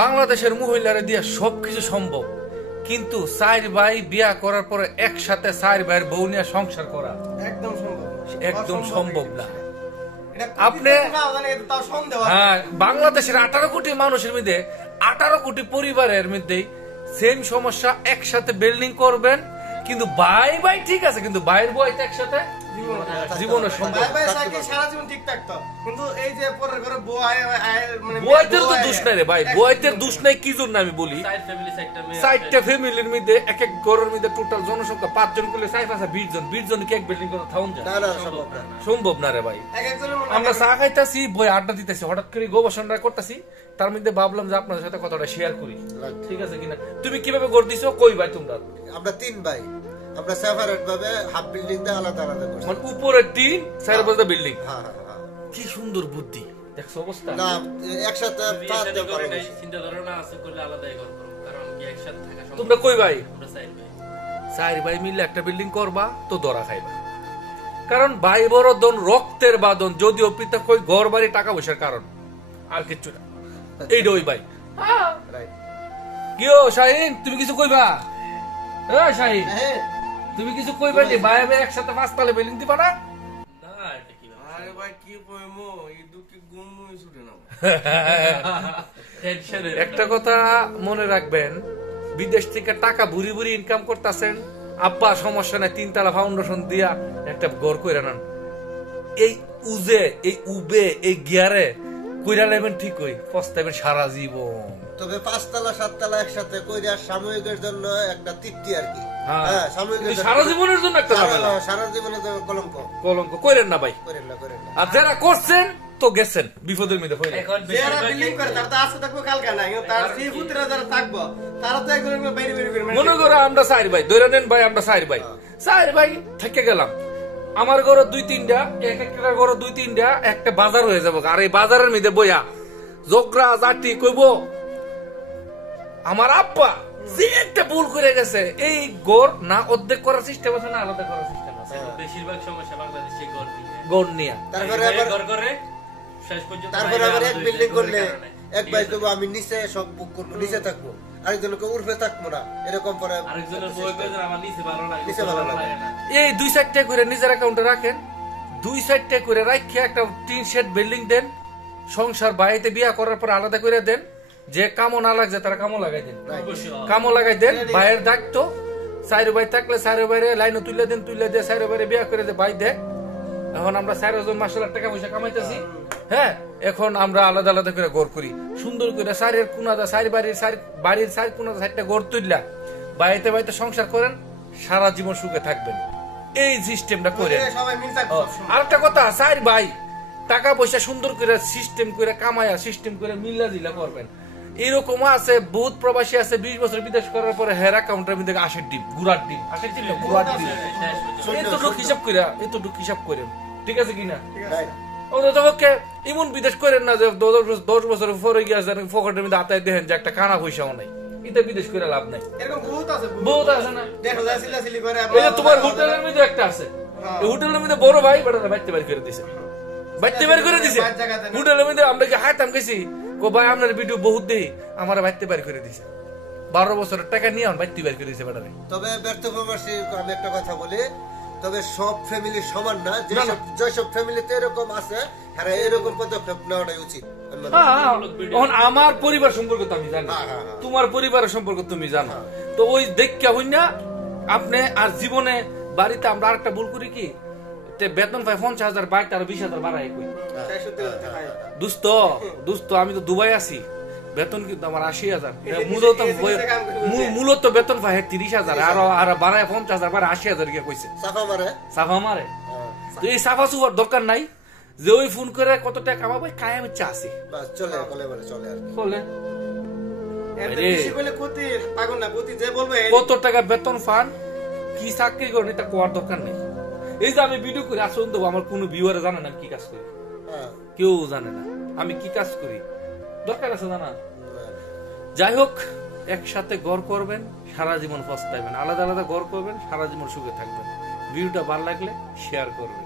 বাংলাদেশের মহিলারা দিয়ে সবকিছু সম্ভব, কিন্তু চার ভাই বিয়া করার পরে একসাথে চার ভাইয়ের বউ নিয়ে সংসার করা একদম সম্ভব না। আপনি হ্যাঁ, বাংলাদেশের 18 কোটি মানুষের মধ্যে 18 কোটি পরিবারের মধ্যে সেম সমস্যা, একসাথে বিল্ডিং করবেন কিন্তু ভাই ভাই ঠিক আছে, কিন্তু ভাইয়ের বউ একসাথে জীবনের সম্ভব সারা জীবন ঠিক থাকতো, কিন্তু এই যে পরের ঘরে বউয়ের তো দোষ নাই রে ভাই, বউয়ের দোষ নাই কি জন্য আমি বলি, 4টা ফ্যামিলির মধ্যে এক এক ঘরের মধ্যে টোটাল জনসংখ্যা 5 জন করলে 20 জন 20 জন কি এক বিল্ডিং করে থাউন যায়? সম্ভব না রে ভাই। আমরা চা খাইতাছি, বই আড্ডা দিতেছি, হঠাৎ করে গবেষণা করতেছি, তার মধ্যে ভাবলাম যে আপনাদের সাথে কথাটা শেয়ার করি, ঠিক আছে কিনা। তুমি কিভাবে গড় দিছো? কই ভাই তোমরা? আমরা 3 ভাই, আমরা সেপারেট ভাবে হাফ বিল্ডিং দে আলাদা আলাদা করছি, মানে উপরে 3 চার পাঁচটা বিল্ডিং। হ্যাঁ হ্যাঁ, কি সুন্দর বুদ্ধি দেখছো অবস্থা। না একসাথে পাঁচটা করে চিন্তা ধারণা আছে করলে আলাদাই করব, কারণ কি একসাথে থাকা সম্ভব। তোমরা কই ভাই? আমরা চার ভাই মিলে একটা বিল্ডিং করবা তো ধরা খাইবা, কারণ ভাই বড় দন রক্তের বাদন, যদিও পৃথক কই ঘর বাড়ি টাকা পয়সার কারণ, আর কিচ্ছু না। এইটা ওই ভাই। কিও শাহিন, তুমি কিছু কইবা? শাহিন তুমি কিছু কইবা নি? ভাই ভাই একসাথে 5 তলা বিল্ডিং দিবা না? একটা কথা মনে রাখবেন, বিদেশ থেকে টাকা ভুরি ভুরি ইনকাম করতেছেন, আব্বা সমস্যা নাই 3 তলা ফাউন্ডেশন দিয়া একটা ঘর কইরা নেন। এই উজে এই উবে এই গিয়ারে কইরা নেবেন, ঠিক হই পস্তাবেন সারা জীবন। তবে 5 তলা 7 তলা একসাথে কইরা সাময়িকের জন্য একটা তৃপ্তি আর কি। হ্যাঁ সাময়িকের, সারা জীবনের জন্য একটা ঝামেলা, সারা জীবনের জন্য কলঙ্ক। কলঙ্ক কইরেন না ভাই, করেন না। আর যারা করছেন তো গেছেন বিপদের মধ্যে হইলে। এখন যারা বিল্ডিং করে তারা তো আছে থাকবো কালকে না, কিন্তু তার সেই পুত্ররা যারা থাকবো তারা তো একদম বাইরে বাইরে করে মনে করো আমরা 4 ভাই, ধরে নেন ভাই আমরা 4 ভাই, 4 ভাই থেকে গেলাম, আমার ঘর 2-3টা, এক একটা ঘর 2-3টা, একটা বাজার হয়ে যাবো। আর এই বাজারের মধ্যে বইয়া জোকরা জাতি কইব আমার আব্বা যে একটা ভুল করে গেছে, এই গড় না অর্ধেক করার সিস্টেম আছে না আলাদা করার সিস্টেম আছে। বেশিরভাগ সমস্যা বাংলাদেশে গড় নিয়ে, তারপরে আবার করে শেষ পর্যন্ত তারপরে আবার এক বিল্ডিং করলে এক ভাই কইব আমি নিচে সব বুক করব, নিচে থাকবো, আরেকজনকে উঠবে থাকবো না, এরকম পরে আরেকজনের বই কইছে আমার নিচে ভালো লাগে, নিচে ভালো লাগে না। এই 2-4টা করে নিজের অ্যাকাউন্টে রাখেন, 2-4টা করে রাখিয়ে একটা টিন শেড বিল্ডিং দেন, সংসার বাড়িতে বিয়া করার পর আলাদা করে দেন, যে কামো না লাগছে তারা কামো লাগাই দেন, কামো লাগাই দেন। ভাইয়ের দায়িত্ব, 4 ভাই থাকলে 4 ভাইরে লাইনে তুলে দেন, তুলে দিয়ে 4 ভাইরে বিয়া করে দে, ভাই দেখ এখন আমরা 4 জন মাসাল্লাহ টাকা পয়সা কামাইতেছি, হ্যাঁ এখন আমরা আলাদা আলাদা করে ঘর করি, সুন্দর করে 4 কোনাদা 4 বাড়ির 4 কোনাদা 4টা ঘর তুললা, বাড়িতে বাড়িতে সংসার করেন, সারা জীবন সুখে থাকবেন। এই সিস্টেমটা করেন। আর একটা কথা, 4 ভাই টাকা পয়সা সুন্দর করে সিস্টেম করে কামায়া সিস্টেম করে মিল্লা দিলা করবেন। এরকম আছে বহুত প্রবাসী আছে 20 বছর বিদেশ করার পরে হের অ্যাকাউন্টের মধ্যে 80 ডিম গুড়ার ডিম, 80 ডিম না গুড়ার ডিম, এতটুকু হিসাব করে, এতটুকু হিসাব করেন, ঠিক আছে কিনা? ওকে এমন বিদেশ করেন না যে 10 বছর পরে গিয়ে পকেটের মধ্যে আতায় দেখেন যে একটা কানা পয়সাও নাই, এটা বিদেশ করে লাভ নাই। এরকম বহুত আছে না, দেখো যা সিলাসিলি করে তোমার হোটেলের মধ্যে একটা আছে, এই হোটেলের মধ্যে বড় ভাই বেটা বাইতে বের করে দিছে, বাইতে বের করে দিছে হোটেলের মধ্যে। আমরা কি হাইতাম গেছি কো ভাই আপনার ভিডিও বহুত দেই, আমার বাইতে বের করে দিছে, 12 বছরের টাকা নিয়ে বাইতে বের করে দিছে বেটারে। তবে ব্যর্থ প্রবাসী আমি একটা কথা বলি, তবে সব ফ্যামিলি সমান না, যেসব ফ্যামিলিতে এরকম আছে হ্যাঁ এরকম পদক্ষেপ নেওয়াটাই উচিত। আমার পরিবার সম্পর্কে তো আমি জানি, তোমার পরিবারের সম্পর্কে তুমি জানো, তো ওই দেখা হই না আপনি। আর জীবনে বাড়িতে আমরা আরেকটা ভুল করি কি, বেতন পাই 50,000 বাইক আর 20,000 বাড়াই কই। দোস্ত আমি তো দুবাই আছি, বেতন কিন্তু আমার 80,000, মূলত বেতন পাই 30,000, আর বাড়ায় 50,000 বাড়ায় 80,000 গিয়ে কইছে সাফা মারে। তো এই সাফা সুফার দরকার নাই, যে ওই ফোন করে কত টাকা কামাবো কায়াম ইচ্ছা আছে কত টাকা বেতন পান, কি চাকরি করেন এটা কোয়ার দরকার নেই। এই যে আমি ভিডিও করি আসুন তো আমার কোন ভিউয়ার জানে না কি কাজ করি, কেউ জানে না আমি কি কাজ করি, দরকার আছে জানা। যাই হোক, একসাথে ঘর করবেন সারা জীবন পস্তাইবেন, আলাদা আলাদা ঘর করবেন সারা জীবন সুখে থাকবেন। ভিডিওটা ভালো লাগলে শেয়ার করবেন।